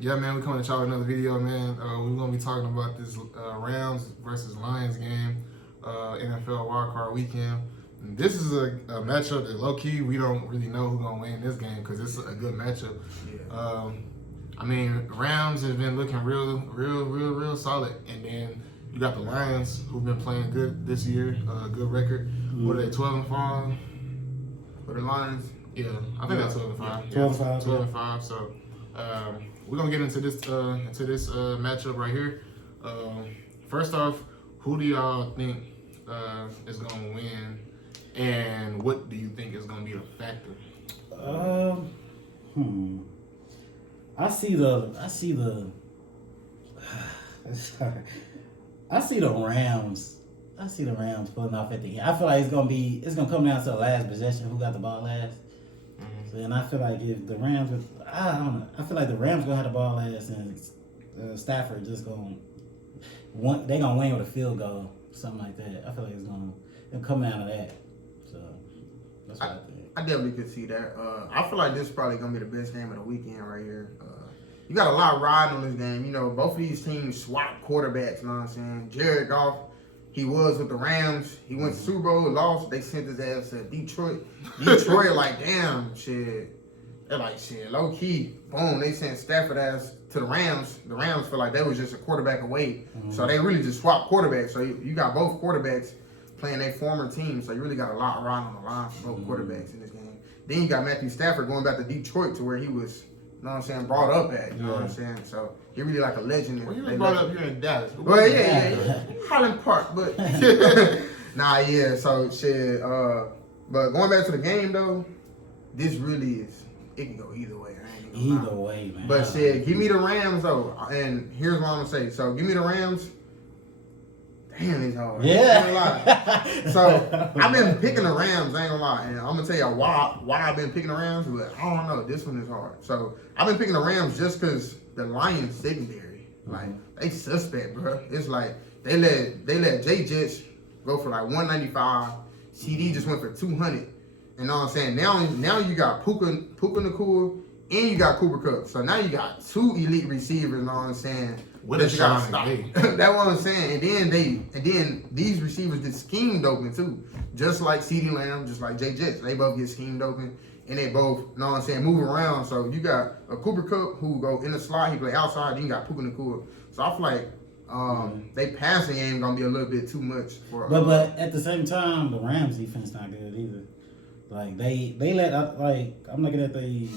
Yeah, man, we coming to y'all with another video, man. We're gonna be talking about this Rams versus Lions game, NFL Wildcard Weekend. And this is a matchup that low key we don't really know who's gonna win this game because it's a good matchup. Yeah. I mean, Rams have been looking real solid, and then you got the Lions who've been playing good this year, good record. What are they, 12-5? For the Lions? Yeah, I think that's 12-5. 12-5. 12-5. So we're gonna get into this matchup right here. First off, who do y'all think is gonna win, and what do you think is gonna be the factor? I see the Rams. I see the Rams pulling off at the end. I feel like it's gonna come down to the last possession, who got the ball last. So, and I feel like if the Rams, I don't know. I feel like the Rams gonna have the ball last, and Stafford just gonna they gonna win with a field goal, something like that. I feel like it'll come down to that. So that's what I think. I definitely could see that. I feel like this is probably gonna be the best game of the weekend right here. You got a lot riding on this game. You know, both of these teams swap quarterbacks. You know what I'm saying? Jared Goff, he was with the Rams. He went to Super Bowl, lost. They sent his ass to Detroit. Detroit, like, damn, shit. They're like, shit, low key. Boom, they sent Stafford ass to the Rams. The Rams feel like they was just a quarterback away. So they really just swapped quarterbacks. So you got both quarterbacks playing their former team. So you really got a lot riding on the line for both quarterbacks in this game. Then you got Matthew Stafford going back to Detroit to where he was, you know what I'm saying, brought up at. You know what I'm saying? So he really like a legend. Well, he was brought up here in Dallas. Well, yeah. Highland Park, but nah, yeah. So shit. But going back to the game though, this really is. It can go either way. Either way, man. But shit, give me the Rams though, and here's what I'm gonna say. So give me the Rams. Damn, it's hard. Yeah. So I've been picking the Rams. I ain't gonna lie, and I'm gonna tell you why I've been picking the Rams. But I don't know. This one is hard. So I've been picking the Rams just because the Lions secondary, like they suspect, bro. It's like they let Jay Jets go for like 195. CD just went for 200. You know what I'm saying? Now you got Puka Nacua and you got Cooper Kupp. So now you got two elite receivers. You know what I'm saying? What a shot! That's what I'm saying. And then these receivers get schemed open too, just like CeeDee Lamb, just like Jay Jets. They both get schemed open, and they both, you know what I'm saying, move around. So you got a Cooper Kupp who go in the slot, he play outside. Then you got Puka Nacua. So I feel like they passing game gonna be a little bit too much for. But at the same time, the Rams defense not good either. Like they let like I'm looking at the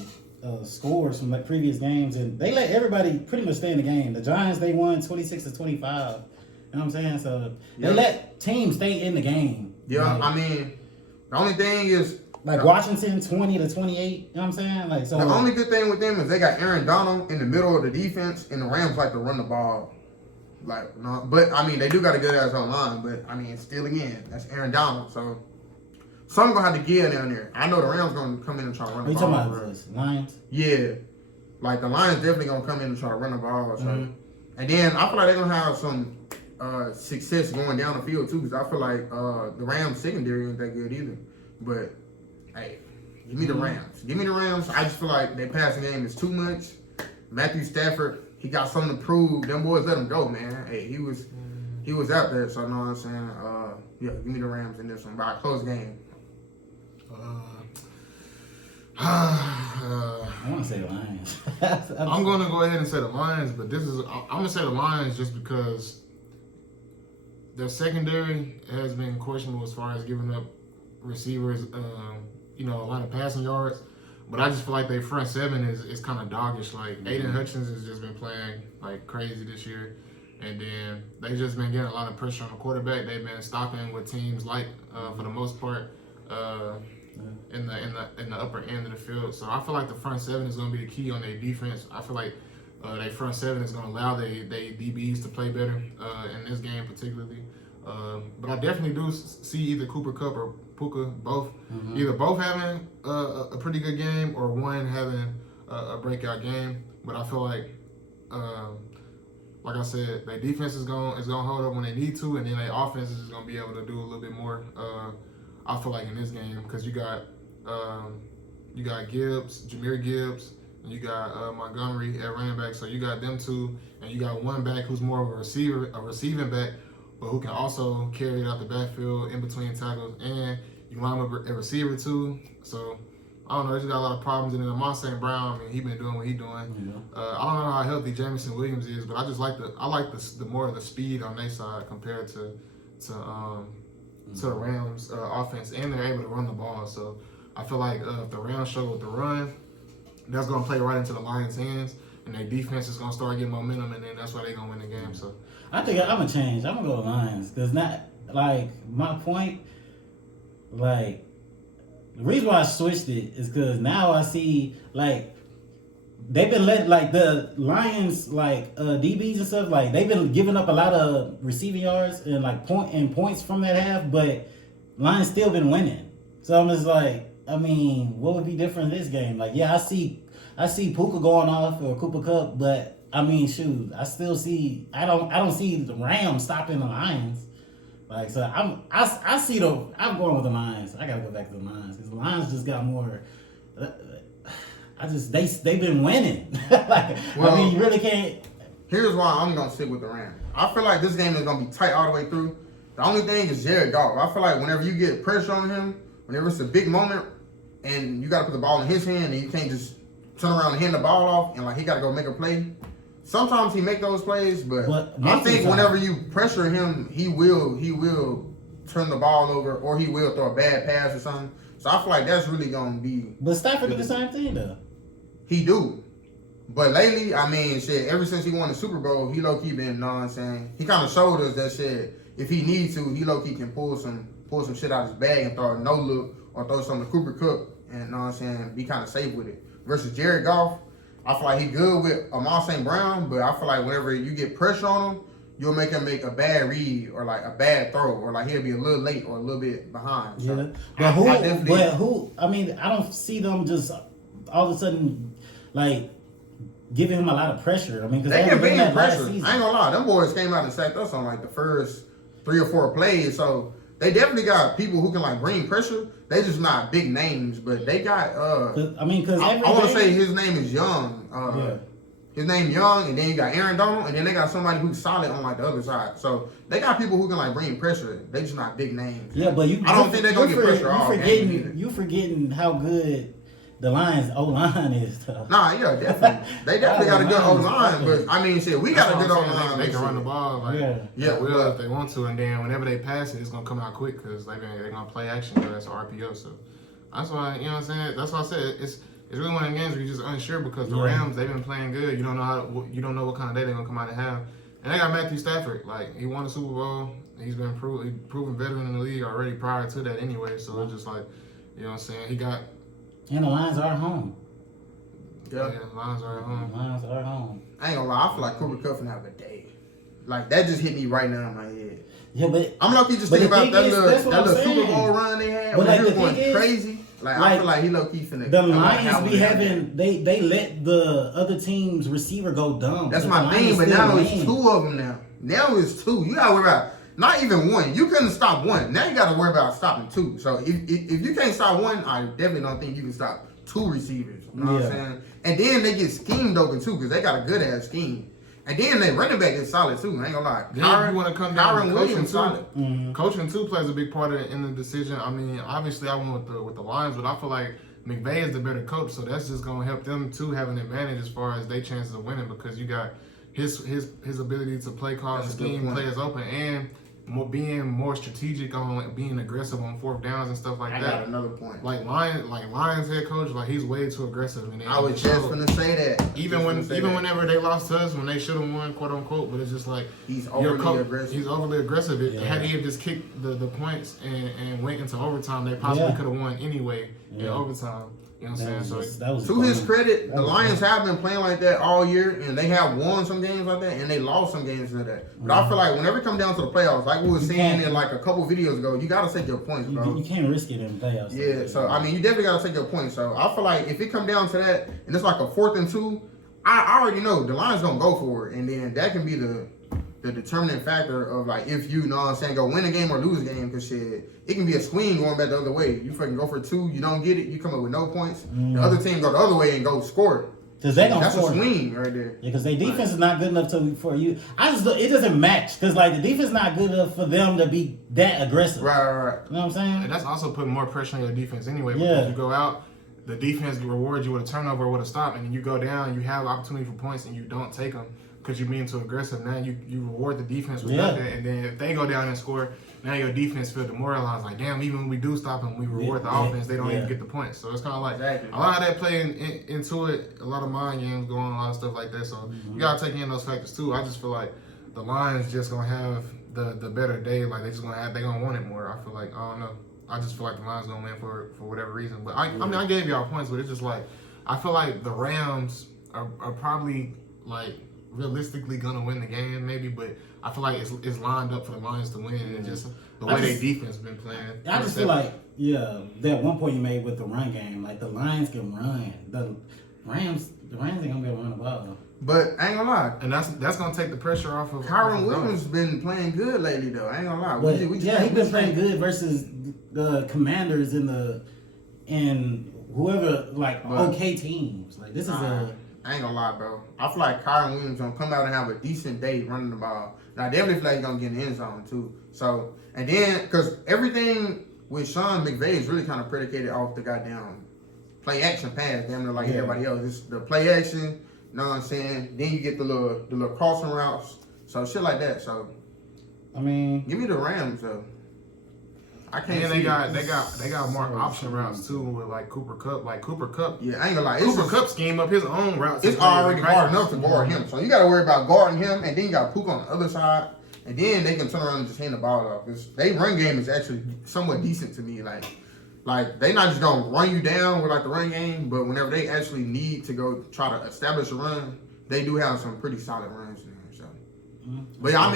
scores from like previous games, and they let everybody pretty much stay in the game. The Giants, they won 26-25. You know what I'm saying? So they let teams stay in the game. Yeah, like, I mean, the only thing is like Washington 20-28. You know what I'm saying? Like so. The only good thing with them is they got Aaron Donald in the middle of the defense, and the Rams like to run the ball. Like, no, but I mean, they do got a good ass online. But I mean, still again, that's Aaron Donald. So. Something gonna have to give down there. I know the Rams gonna come in and try to run the ball. Are you talking about this? Lions? Yeah. Like the Lions definitely gonna come in and try to run the ball. So. And then I feel like they're gonna have some success going down the field too, because I feel like the Rams secondary ain't that good either. But hey, give me the Rams. Give me the Rams. I just feel like their passing game is too much. Matthew Stafford, he got something to prove. Them boys let him go, man. Hey, he was out there, so I know what I'm saying. Yeah, give me the Rams in this one by a close game. I want to say the Lions. I'm going to go ahead and say the Lions, but I'm going to say the Lions just because their secondary has been questionable as far as giving up receivers, a lot of passing yards. But I just feel like their front seven is kind of doggish. Like Aiden Hutchins has just been playing like crazy this year. And then they've just been getting a lot of pressure on the quarterback. They've been stopping what teams like, for the most part, in the upper end of the field. So I feel like the front seven is going to be the key on their defense. I feel like their front seven is going to allow their DBs to play better in this game particularly. But I definitely do see either Cooper Kupp or Puka, both, either both having a pretty good game or one having a breakout game. But I feel like I said, their defense is gonna hold up when they need to, and then their offense is gonna be able to do a little bit more. I feel like in this game because you got you got Gibbs, Jahmyr Gibbs, and you got Montgomery at running back. So you got them two, and you got one back who's more of a receiving back, but who can also carry it out the backfield in between tackles, and you line up a receiver too. So I don't know, they just got a lot of problems. And then Amon St. Brown, I mean, he been doing what he doing. Yeah. I don't know how healthy Jamison Williams is, but I just like the more of the speed on their side compared to the Rams offense, and they're able to run the ball. So I feel like if the Rams struggle with the run, that's gonna play right into the Lions' hands, and their defense is gonna start getting momentum, and then that's why they're gonna win the game. So I think I'm gonna change. I'm gonna go to Lions because not like my point. Like the reason why I switched it is because now I see like they've been let like the Lions like DBs and stuff like they've been giving up a lot of receiving yards and like points from that half, but Lions still been winning. So I'm just like, I mean, what would be different in this game? Like, yeah, I see Puka going off or Cooper Kupp, but I mean, shoot, I still see I don't see the Rams stopping the Lions. Like, so I'm going with the Lions. I gotta go back to the Lions because the Lions just got more. They've been winning. Like, Well, I mean, you really can't. Here's why I'm gonna stick with the Rams. I feel like this game is gonna be tight all the way through. The only thing is Jared Goff. I feel like whenever you get pressure on him, whenever it's a big moment, and you gotta put the ball in his hand, and you can't just turn around and hand the ball off, and like he gotta go make a play. Sometimes he make those plays, but I think whenever you pressure him, he will turn the ball over, or he will throw a bad pass or something. So I feel like that's really gonna be. But Stafford did the same thing though. He do. But lately, I mean, shit, ever since he won the Super Bowl, he low-key been, you know what I'm saying? He kind of showed us that shit, if he needs to, he low-key can pull some shit out of his bag and throw a no-look or throw something to Cooper Kupp and, you know what I'm saying, be kind of safe with it. Versus Jared Goff, I feel like he good with Amon St. Brown, but I feel like whenever you get pressure on him, you'll make him make a bad read or like a bad throw or like he'll be a little late or a little bit behind. So Yeah, but who? I mean, I don't see them just all of a sudden like giving him a lot of pressure. I mean, because they can be in pressure. I ain't gonna lie, them boys came out and sacked us on like the first 3 or 4 plays, so they definitely got people who can like bring pressure. They just not big names, but they got. I mean, because I want to say his name is Young. Yeah. His name Young, and then you got Aaron Donald, and then they got somebody who's solid on like the other side. So they got people who can like bring pressure. They just not big names. Yeah, but I don't think they're gonna get pressure all game. You forgetting how good the Lions O-line is though. Nah, yeah, definitely. They definitely got a good O-line, but I mean, shit, we got a good O-line. They can run the ball, like yeah, will if they want to, and then whenever they pass it, it's gonna come out quick because they're gonna play action. That's RPO, so that's why you know what I'm saying. That's why I said it's really one of the games where you're just unsure because the Rams they've been playing good. You don't know you don't know what kind of day they're gonna come out and have, and they got Matthew Stafford. Like he won the Super Bowl. He's been proven veteran in the league already prior to that anyway. So it's just like you know what I'm saying. He got. And the Lions are at home. Yeah, Lions are at home. Lions are at home. I ain't gonna lie, I feel like Cooper Kupp finna have a day. Like that just hit me right now in my head. Yeah, but I'm lucky just thinking about that little Super Bowl run they had when they were going crazy. Like I feel like he low key finna. The Lions be having they let the other team's receiver go dumb. That's my thing, but now it's 2 of them now. Now it's 2. You gotta worry about. Not even 1. You couldn't stop 1. Now you got to worry about stopping 2. So if you can't stop 1, I definitely don't think you can stop 2 receivers. You know what I'm saying? And then they get schemed open too because they got a good ass scheme. And then their running back is solid too. I ain't gonna lie. Then you want to come down to coaching too. Solid. Mm-hmm. Coaching too plays a big part in the decision. I mean, obviously I went with the Lions, but I feel like McVay is the better coach, so that's just gonna help them too have an advantage as far as their chances of winning because you got his ability to play call scheme, players open, and being more strategic on being aggressive on 4th downs and stuff like that. I got another point. Lions head coach, like he's way too aggressive. And I was just gonna say that. Whenever they lost to us, when they should have won, quote unquote, but it's just like he's overly aggressive. He's overly aggressive. Had he just kicked the points and went into overtime, they possibly could have won anyway in overtime. You know what I'm saying? To his credit, the Lions have been playing like that all year, and they have won some games like that, and they lost some games like that. But I feel like whenever it comes down to the playoffs, like we were saying in like a couple videos ago, you got to take your points, bro. You can't risk it in the playoffs. Yeah, so I mean, you definitely got to take your points. So I feel like if it come down to that, and it's like a 4th and 2, I already know the Lions gonna go for it, and then that can be the the determining factor of like if you know what I'm saying, go win a game or lose a game, because shit, it can be a swing going back the other way. You fucking go for 2, you don't get it, you come up with no points. The other team go the other way and go score it. Cause they gonna That's score. a swing right there. Yeah, because their defense is not good enough for you. It doesn't match because like the defense is not good enough for them to be that aggressive. Right. You know what I'm saying? And that's also putting more pressure on your defense anyway. Yeah. Because you go out, the defense rewards you with a turnover or with a stop, and then you go down, you have opportunity for points, and you don't take them because you're being too aggressive. Now you reward the defense with nothing, and then if they go down and score, now your defense feel demoralized. Like, damn, even when we do stop them, we reward the offense. They don't even get the points. So it's kind of like a lot of that play into it, a lot of mind games going on, a lot of stuff like that. So you got to take in those factors too. I just feel like the Lions just going to have the better day. Like, they're going to want it more. I feel like, I don't know. I just feel like the Lions going to win for whatever reason. But I mean, I gave y'all points, but it's just like, I feel like the Rams are probably like realistically gonna win the game, maybe, but I feel like it's lined up for the Lions to win, and just the way their defense been playing. I just feel like, that one point you made with the run game, like the Lions can run. The Rams ain't gonna be able to run the ball. But I ain't gonna lie, and that's gonna take the pressure off of Kyron Williams been playing good lately though. I ain't gonna lie. But he been playing good versus the Commanders and whoever okay teams. Like this is I ain't gonna lie, bro. I feel like Kyron Williams gonna come out and have a decent day running the ball. And I definitely feel like he's gonna get in the end zone too. So, and then, because everything with Sean McVay is really kind of predicated off the goddamn play action pass, damn near like everybody else. It's the play action, you know what I'm saying? Then you get the little crossing routes. So shit like that. So, I mean, give me the Rams though. I can't. And see they got more option routes too with like Cooper Kupp. Like Cooper Kupp, yeah, I ain't gonna lie. Cooper Kupp scheme up his own routes. It's already hard enough to guard him. So you got to worry about guarding him, and then you got Puka on the other side, and then they can turn around and just hand the ball off. They run game is actually somewhat decent to me. Like they not just gonna run you down with like the run game, but whenever they actually need to go try to establish a run, they do have some pretty solid runs in there. So, but yeah,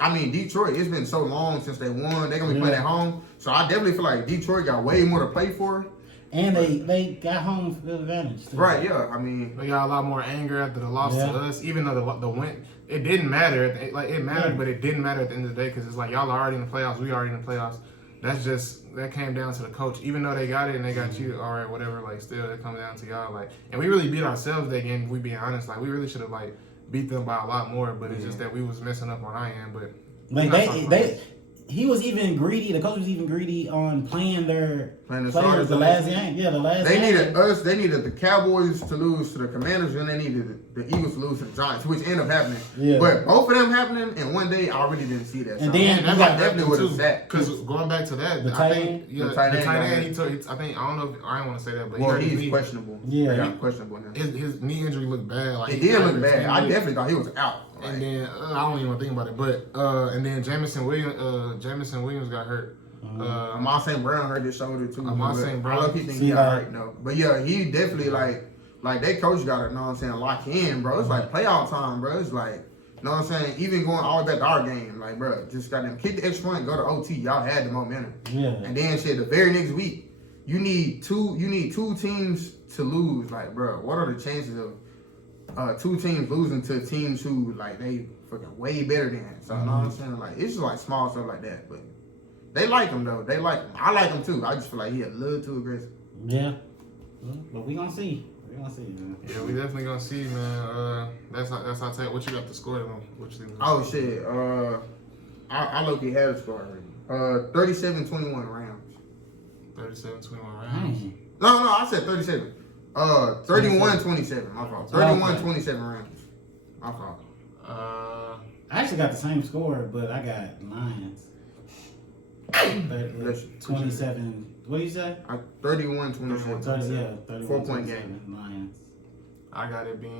I mean, Detroit, it's been so long since they won. They're going to be playing at home. So I definitely feel like Detroit got way more to play for. And they got home field advantage too. Right, yeah. I mean, they got a lot more anger after the loss to us, even though the win, it didn't matter. It mattered, but it didn't matter at the end of the day because it's like y'all are already in the playoffs. We already in the playoffs. That came down to the coach. Even though they got it and they got you, all right, whatever, like still it comes down to y'all. Like, and we really beat ourselves that game, if we being honest. Like, we really should have beat them by a lot more, but it's just that we was messing up on our end. But he was even greedy. The coach was even greedy on playing the players the last game. Yeah, the last. They needed us. They needed the Cowboys to lose to the Commanders, and they needed the Eagles to lose to the Giants, which ended up happening. Yeah. But both of them happening in one day, I really didn't see that. And then that definitely would have sat. Because going back to that, the tight end, the tight end, he took. I think I don't know. I don't want to say that, but he's questionable. Yeah, questionable now. His knee injury looked bad. Like it did look bad. I definitely thought he was out. And then I don't even want to think about it, but and then Jameson Williams got hurt. Amon St. Brown hurt his shoulder too. Amon St. Brown. I love he think he got hurt though. But yeah, he definitely like that coach got it. Know what I'm saying? Lock in, bro. It's like playoff time, bro. It's like, know what I'm saying? Even going all the way back to our game, like, bro, just got them kick the extra point, go to OT. Y'all had the momentum. Yeah. And then shit, the very next week, you need two teams to lose. Like, bro, what are the chances of two teams losing to teams who like they fucking way better than? So you know what I'm saying? Like, it's just like small stuff like that. But they like him though. They like him. I like him too. I just feel like he a little too aggressive. Yeah. But we gonna see. Man. Yeah, we definitely gonna see, man. That's how tight. What you got the score on? What you think? Oh shit. I low-key have the score already. 37-21 Rams. 37-21 Rams. No, I said 37. 31-27. My fault. 31-27 Rams. My fault. I actually got the same score, but I got Lions. 27. What do you say? 31-27. 31. 4-point game. Lions. I got it being.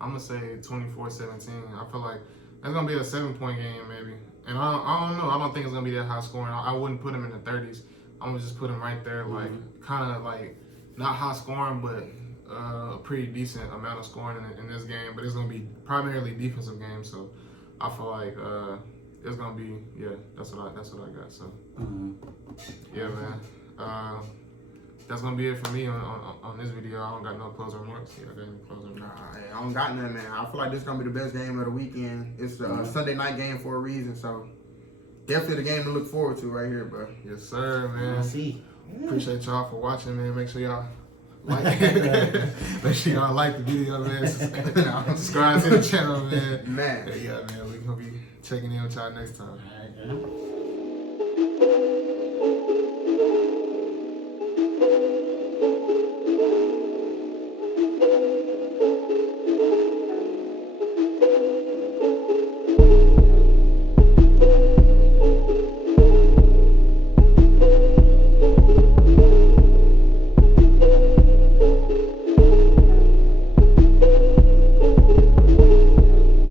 I'm gonna say 24-17. I feel like that's gonna be a 7-point game, maybe. And I don't know. I don't think it's gonna be that high scoring. I wouldn't put him in the 30s. I'm gonna just put him right there, like kind of like not high scoring, but a pretty decent amount of scoring in this game. But it's gonna be primarily defensive game, so I feel like it's gonna be that's what I got. So yeah, man. that's gonna be it for me on this video. I don't got no closing remarks. Yeah, I got any closing remarks. I don't got nothing, man. I feel like this is gonna be the best game of the weekend. It's a Sunday night game for a reason, so definitely the game to look forward to right here, bro. Yes, sir, man. We'll see. Appreciate y'all for watching, man. Make sure y'all like, make sure y'all like the video, man. Subscribe to the channel, man. Man. Yeah, man. We're gonna be checking in with y'all next time. All right, man.